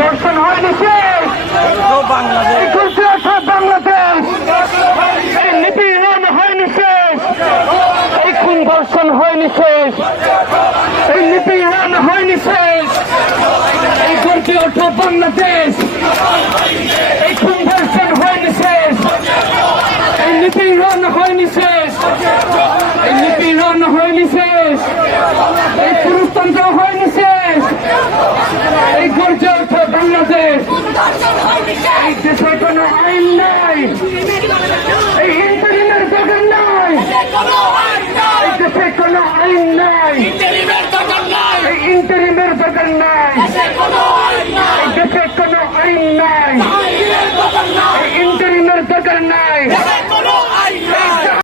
দর্শন হয়নি শেষ বাংলাদেশ একুশে অর্থাৎ বাংলাদেশ এই নিপীড়ন হয়নি শেষ এই হয়নি শেষ এই নিপীড়ন হয়নি শেষ এই গর্জে ওঠা এই খুন ধর্ষণ হয়নি শেষ এই নিপীড়ন হয়নি শেষ। এই নিপীড়ন হয়নি শেষ। এই পুরুষতন্ত্র হয়নি শেষ। এই গর্জে ওঠা বাংলাদেশ। এই দেশে কোনো আইন নাই। এই ইন্টারিমের দোকান নাই। এই দেশে কোনো আইন নাই। এই ইন্টারিমের দোকান নাই। এই দেশে কোনো আইন নাই। ইন্টারিমের দোকান নাই।